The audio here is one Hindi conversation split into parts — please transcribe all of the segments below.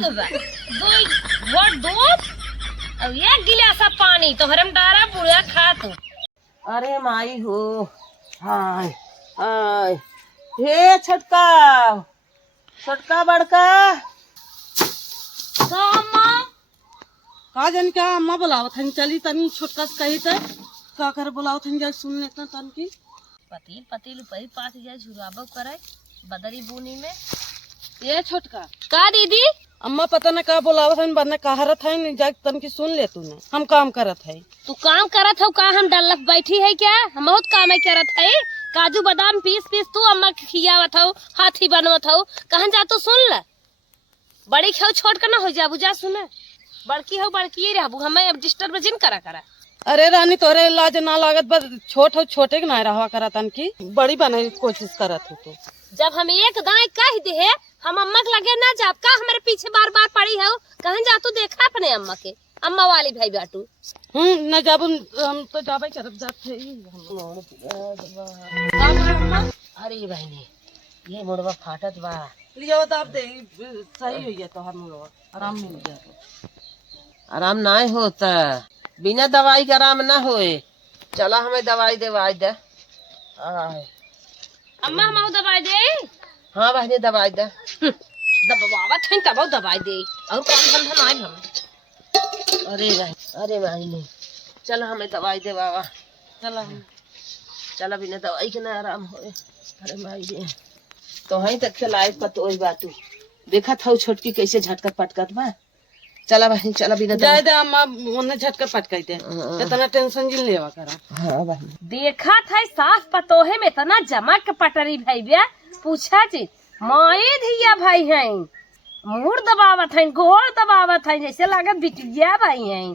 दूध बा, 2 घोट दूध और 1 गिलास पानी तो हरम डारा बुढ़ा खा तू। अरे माई हो, हाय हाय, हे छोटका छोटका बड़का तो अम्मा का जन क्या अम्मा बुलावत हन, चली तनी छोटका से कही त का कर बुलावत हन, जा सुन लेता तन की। पति पति लुपई पास जाए झुराबो करे बदरी बुनी में। ये छोटका का दीदी अम्मा पता न का बुलावत हन, बरना कहरत है, जा तन की सुन ले तूने, हम काम करत है। तू काम करत हो का? हम डल्लक बैठी है क्या? हम बहुत काम करत है। काजू बादाम पीस पीस तू अम्मा के खियावत हो, हाथी बनवत हो। कहाँ जा तू सुन ल, बड़ी खाओ छोड़ कर ना हो जाबू, जा सुने। बड़की हो बड़की ही रहबू, हमें अब डिस्टर्ब जिन करा करा। अरे रानी तोरे इलाज ना लागत, बस छोट हो छोटे के ना रहा करत तन की, बड़ी बने की कोशिश करत हो तू। जब हम एक दाएं कह दे है, हम अम्मा के लगे ना जाब का? हमारे पीछे बार बार पड़ी हो, कहाँ जा तू? देखा अपने अम्मा के, अम्मा वाली भाई बाटू। न जाबू, हम तो जाबे करब जाते ही। अरे बहनी ये मुड़वा फाटत बा, लिया तो आप दे सही हो गया, तो हम लोग आराम मिल गया। आराम ना होता, बिना दवाई के आराम ना होए। चला हमें दवाई देवाई दे। अम्मा हम दवाई दे। हाँ बहनी दवाई दे। दबावत है तब दवाई दे, और कौन बंधन आए हम। अरे बहनी चल हमें दवाई दे बाबा, चला चला बिना दवाई के ना आराम होए। अरे भाई दे तो है तक चलाए पतो वही बातू देखा था छोटकी कैसे झटकत पटकत बा। चला बहनी चला बिना जाए दे अम्मा, उन्हें झटका पटकाई दे, इतना टेंशन जिन लेवा करा। हाँ बहनी देखा था सास पतोहे में इतना जमा के पटरी भाई बिया, पूछा जी माए धिया भाई हैं, मुड़ दबावत हैं, गोड़ दबावत हैं, जैसे लागत बिटिया भाई हैं,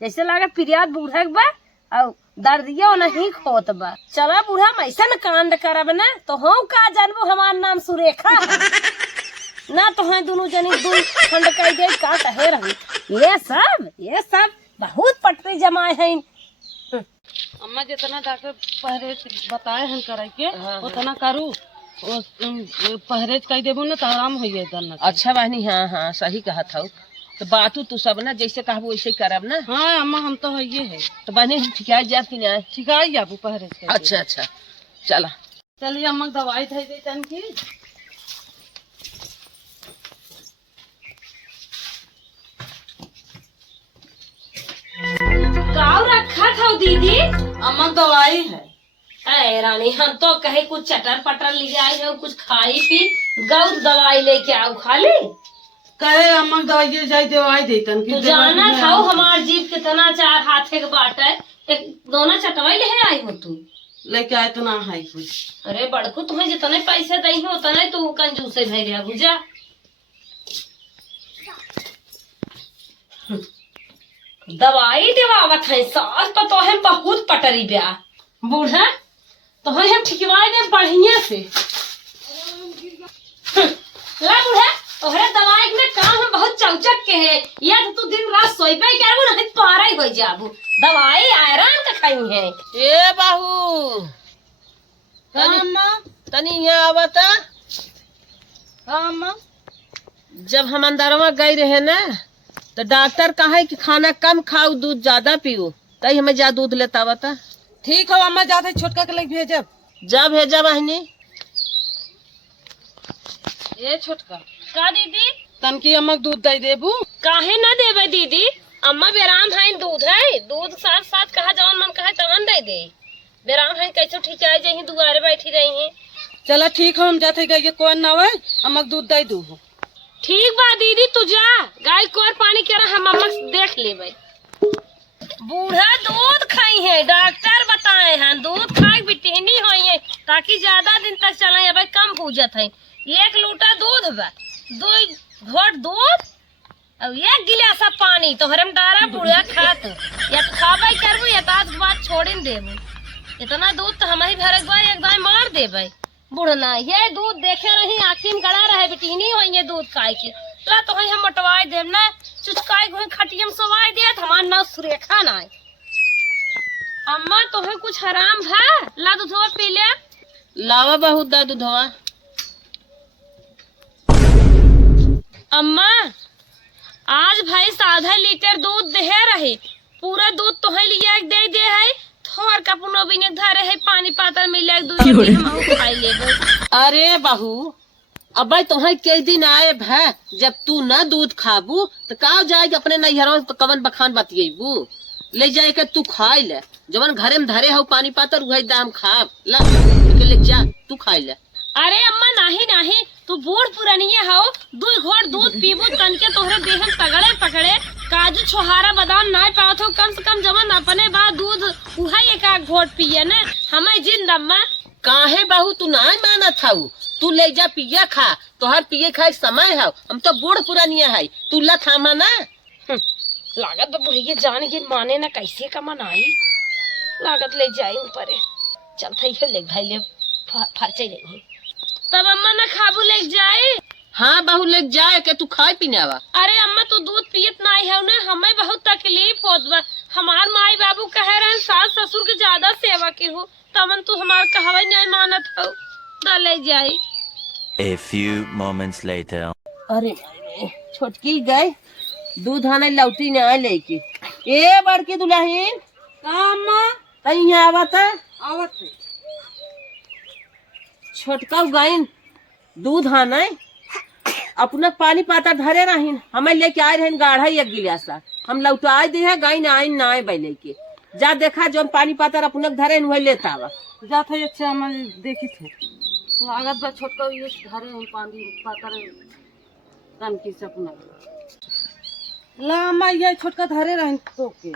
जैसे लागत पिरियाद बूढ़ा बा और दर्दिया नहीं खोत बा। चला बूढ़ा हम ऐसा न कांड करब ना, तो हम का जानबो हमार नाम सुरेखा है ना, तो है दोनों जनी दू खंड कह दे का कहे रही। ये सब बहुत पटरी जमाए हैं। अम्मा जितना डॉक्टर परहेज बताए हम करे के उतना करू, परहेज कह देबू ना तो आराम हो जाए। अच्छा बहनी हाँ हाँ सही कहा था, तो बातू तू सब ना जैसे कहबू वैसे करब ना। हाँ अम्मा हम तो है ये है, तो बहनी ठिकाई जाब कि ना? ठिकाई जाबू परहेज। अच्छा अच्छा चला चलिए अम्मा दवाई दे दे तन की। गाँव रखा था दीदी? अम्मा दवाई है। अरे रानी हम तो कहे कुछ चटर पटर ले आई हो, कुछ खाई पी, गौ दवाई लेके आओ खाली। कहे अम्मा दवाई जाए दवाई दे तन की। तू जाना था हमार जीव कितना चार हाथे के बाटे, एक दोनों चटवाई ले आई हो तू। लेके आए तो ना है कुछ। अरे बड़कू तुम्हें जितने पैसे दई हो उतने तू कंजूसे भर रहा बुझा। दवाई देवावत है सास पतो है बहुत पटरी ब्या बूढ़ा, तो हम ठिकवाई दे बढ़िया से। ला बूढ़ा तोहरे दवाई में काम हम बहुत चौचक के है, या तो तू दिन रात सोइबे करबू नहीं पारा ही हो जाबू। दवाई आयरन का खाई है। ए बाहू अम्मा तनी यहाँ आवता। अम्मा जब हम अंदरवा गई रहे ना तो डॉक्टर कहा कि खाना कम खाओ दूध ज्यादा पियो, तई हमें जा दूध लेता बता। ठीक हो अम्मा, जाते छोटका के लिए भेजब। जा भेजा बहनी। ये छोटका का दीदी तन की अम्मा दूध दे देबू। काहे न देवे दीदी, अम्मा बेराम है, दूध है, दूध साथ साथ कहा जवन मन कहे तवन दे दे। बेराम है कैसे ठीक आए जही दुआरे बैठी रही है। चला ठीक हो, हम जाते गए कोई ना हो, अम्मा दूध दे दू। ठीक बा दीदी तू जा, गाय को पानी के हम अम्मा देख लेबे। बूढ़ा दूध खाई है, डॉक्टर बताए हैं दूध खाए बिटहनी होई है ताकि ज्यादा दिन तक चले। अब कम पूजत है, 1 लोटा दूध बा, 2 घोट दूध और 1 गिलास पानी तो हरम डारा बूढ़ा खात, या तो खाबे करबू या तो बात छोड़िन देबू। इतना दूध तो हम ही भरक बा एकदम मार देबे। बुढ़ना ये दूध देखे रही आँखी में गड़ा रहे बिटहनी होई दूध खाए के, ला तो हम मोटवाई देव ना, चुचकाई घुई खटियम सोवाई दे हमार नाम सुरेखा ना। अम्मा तुम्हें कुछ हराम है, ला दूधवा पी ले। लावा बहुत दा दूधवा। अम्मा भैंस आधा लीटर दूध दे रहे, पूरा दूध तो है लिया दे है, थोर का पुनो बिने धरे है, पानी पातर मिले दूध हम खाई लेबो। अरे बहू अब तुम्हें कई दिन आए है, जब तू न दूध खाबू तो का जाएगी अपने नैहरों तो कवन बखान बतियेबू, ले जाए के तू खाई ले, जवन घरे में धरे हो पानी पातर उहे दाम खा ला, ले जा तू खाई ले। अरे अम्मा नाही नाही, तू बूढ़ पुरानिया हो, 2 घोट दूध पीबू तन के तोहरे देहन तगड़े पकड़े, काजू छोहारा बादाम ना पावत हो, कम से कम जवन अपने बा दूध उहा एक आध घोट पिए न, हमें जिंद अम्मा। काहे बहू तू ना मानत हऊ, तू ले जा पिया खा, तोहर पिए खाए समय है, हम तो बूढ़ पुरानिया है, तू ला थामा ना। लागत तो बुढ़िया जान के माने ना कैसे का मनाई, लागत ले जाए ऊपर चलता ही ले भाई ले फरचे नहीं, तब अम्मा ना खाबू ले जाए। हाँ बहू ले जाए के तू खाए पीने आवा। अरे अम्मा तू दूध पियत नहीं है ना, हमें बहुत तकलीफ होत बा, हमार माई बाबू कह रहे हैं सास ससुर के ज्यादा सेवा के हो, तमन तू हमार कहवे नहीं मानत हो, दा ले जाए। A few moments later. अरे छोटकी गए दूध आने लौटी न आए लेके, ए बड़की दुल्हन कहीं आवत है, छोटका गाइन दूध आने अपना पानी पाता धरे रहीन, हमें लेके आए रहे गाढ़ा एक गिलासा, हम लौटाए दे है गाय ना ना आए बैले के, जा देखा जो पानी पाता अपना धरे वही लेता आवा जात है। अच्छा हम देखी थे लागत बा छोटका ये घरे हम पानी पातर तन की सपना ला अम्मा ये छोटका धरे रहन तो के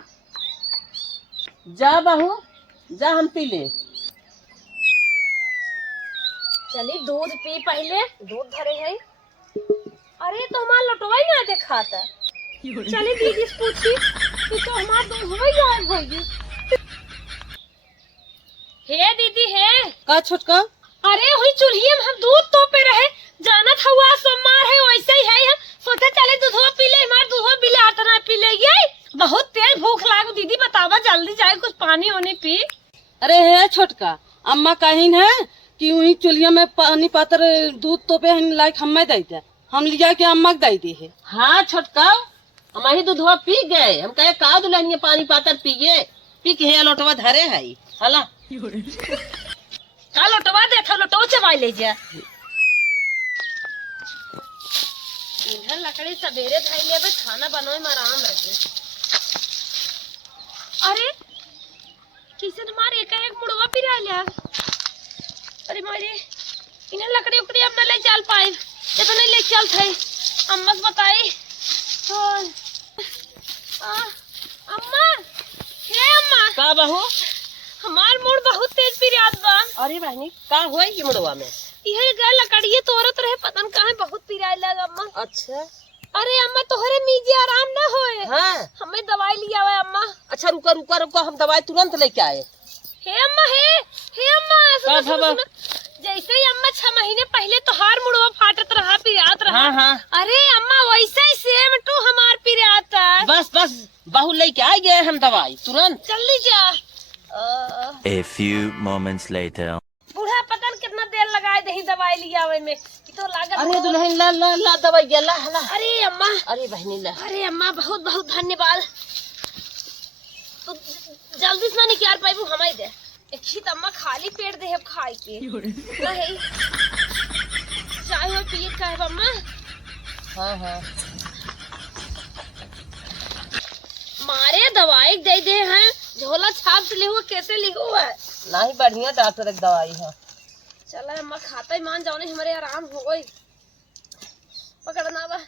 जा बहू जा हम पी ले। चली दूध पी पहले, दूध धरे है, अरे तो हमार लटवा ही ना दिखाता, चली दीदी से पूछी कि तो हमार दूध हुआ गायब होगी। हे दीदी हे, का छोटका? अरे हुई चूल्ही में हम दूध तोपे रहे, जाना था हुआ सोमवार है वैसे ही है, हम सोचे चले दूधवा पी ले, हमार दूधवा बिला ना पी ले, ये बहुत तेज भूख लागू दीदी, बतावा जल्दी जाए कुछ पानी वानी पी। अरे है छोटका अम्मा कहीं है कि वही चुलिया में पानी पातर दूध तोपे हम लायक हमें देते, हम लिया के अम्मा के दे दी है। हाँ छोटका हम ही दूधवा पी गए, हम कहे का दुल्हनिया पानी पातर पिए, पी के हे लोटवा धरे है हला का लोटवा दे था, लोटवा चबाई ले जा। इधर लकड़ी सवेरे धाई ले बे, खाना बनोए में आराम रहे। अरे किसे तुम्हारे एक मुड़वा पिरा लिया, अरे मारे इन्हें लकड़ी उकड़ी अब न ले चल पाए, ये तो नहीं ले चल थे, अम्मा से बताई। अम्मा हे अम्मा, का बहू? हमार मूड बहुत तेज पिरात बा। अरे बहनी का हुआ ये मुड़वा में? यही गए लकड़िए तोरत रहे, पतन कहाँ बहुत पिराए लगा अम्मा। अच्छा अरे अम्मा तोहरे मीजे आराम ना होए, हाँ हमें दवाई लिया हुआ अम्मा। अच्छा रुका रुका रुका, हम दवाई तुरंत लेके आए। हे अम्मा हे अम्मा सुनो, सुनो, सुनो। जैसे ही अम्मा 6 महीने पहले तोहार मुड़वा फाटत रहा पिरात रहा, हाँ हाँ अरे अम्मा वैसे ही सेम टू हमार पिरात है। बस बस बहू लेके आ गए हम दवाई तुरंत। जल्दी जा। A few moments later. बूढ़ा पतन कितना देर लगाए दही दवाई लिया हुए में, तो लागत। अरे दुल्हन ला ला ला दवाई ला ला। अरे अम्मा, अरे बहनी ला। अरे अम्मा बहुत बहुत धन्यवाद, तो जल्दी से ना निकाल पाई हमारे दे, एक ही अम्मा खाली पेट दे अब खाए के नहीं चाय हो पिए का है अम्मा। हाँ हाँ मारे दवाई दे दे हैं, झोला छाप से लिखो कैसे लिखो है, नहीं बढ़िया डॉक्टर एक दवाई है। चला अम्मा खाता ही मान जाओ, नहीं हमारे आराम हो गई, पकड़ना बा।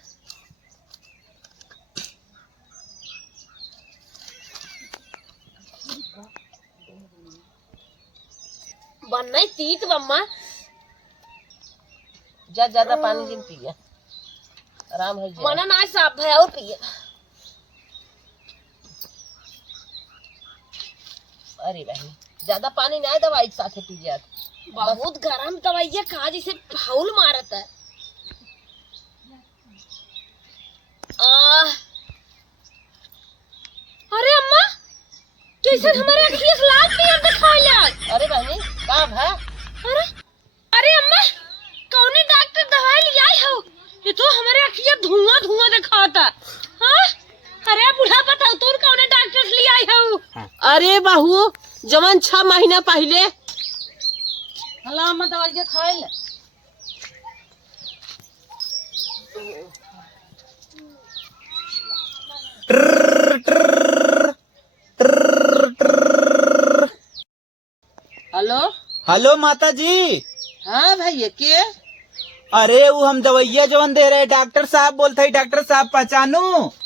बनना ही तीत अम्मा, ज्यादा पानी जिन पिए आराम हो जाए। मना ना साफ है और पिए। अरे बहनी ज्यादा पानी ना दवाई के साथ पी जात, बहुत गरम दवाइया कहा जैसे फाउल मारत है। अरे अम्मा कैसे हमारे अखियाँ से लाल पीयर दिखाई लग। अरे बहनी का भा? अरे अरे अम्मा कौन डॉक्टर दवाई लिया हो, ये तो हमारे अखियाँ धुआं धुआं दिखाता। हाँ अरे बुढ़ा बताओ तू कौन डॉक्टर से ले आई हो? अरे बहू जवन 6 महीना पहले। हला मैं दवाई खाए ले। हेलो। हेलो माता जी। हाँ भैया के? अरे वो हम दवाइया जवन दे रहे डॉक्टर साहब बोलते हैं, डॉक्टर साहब पहचानू?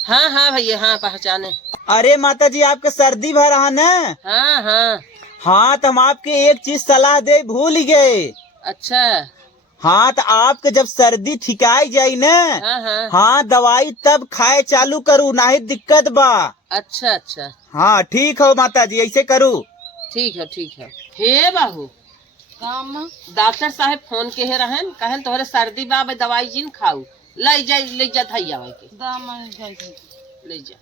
हाँ हाँ भैया हाँ पहचाने। अरे माता जी आपके सर्दी भर रहा न? हाँ हाँ। हाँ तो हम आपके एक चीज सलाह दे भूल ही गए। अच्छा। हाँ तो आपके जब सर्दी ठिकाई जाई न, हाँ हाँ। हाँ दवाई तब खाए चालू करू, नहीं दिक्कत बा। अच्छा अच्छा। हाँ ठीक हो माता जी, ऐसे करू। ठीक है ठीक है। हे बाबू काम डॉक्टर साहब फोन के है रहन, कहन तोहरे सर्दी बा भाई दवाई जिन खाऊ। ले जा थैया भाई के दामन जाई ले जा।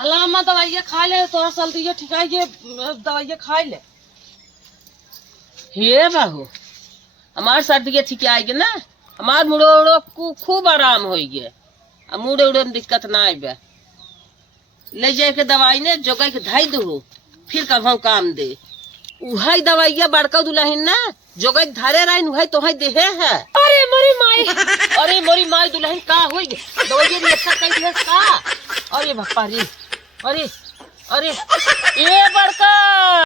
हला मैं दवाई खा ले, तोरा सर्दी ठिकाई जे दवाई खा ले। हे बाबू हमार सर्दी के ठीक आएगी ना, हमार मुड़ो उड़ो खूब आराम हो गए, मुड़े उड़े में दिक्कत ना आए। ले जाए के दवाई ने जोगा के धाई दू, फिर कभू काम दे। उहाई दवाइया बड़का दुल्हन ना जोगा के धारे रही उहाई तो देहे है। अरे मोरी माई अरे मोरी माई दुल्हन का हो दवाइया भी अच्छा कह दिया का। अरे बापा रे, अरे अरे ये बड़का